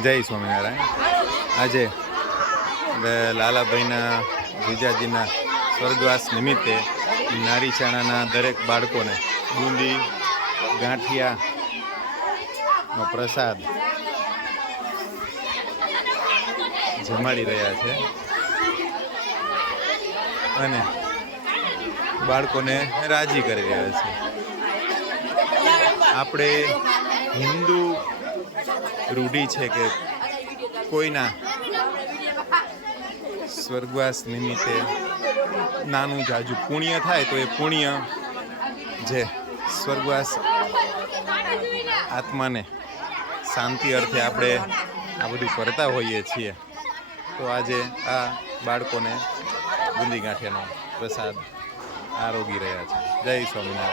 જય સ્વામિનારાયણ. આજે લાલાભાઈના જીજાજીના સ્વર્ગવાસ નિમિત્તે નારીચાણાના દરેક બાળકોને બુંદી ગાંઠિયાનો પ્રસાદ જમાડી રહ્યા છે અને બાળકોને રાજી કરી રહ્યા છે. આપણે હિન્દુ રૂઢિ છે કે કોઈના સ્વર્ગવાસ નિમિત્તે નાનું જાજુ પુણ્ય થાય તો એ પુણ્ય જે સ્વર્ગવાસ આત્માને શાંતિ અર્થે આપણે આ બધું કરતા હોઈએ છીએ. તો આજે આ બાળકોને બુંદી ગાંઠિયાનો પ્રસાદ આરોગી રહ્યા છે. જય સ્વામિનારાયણ.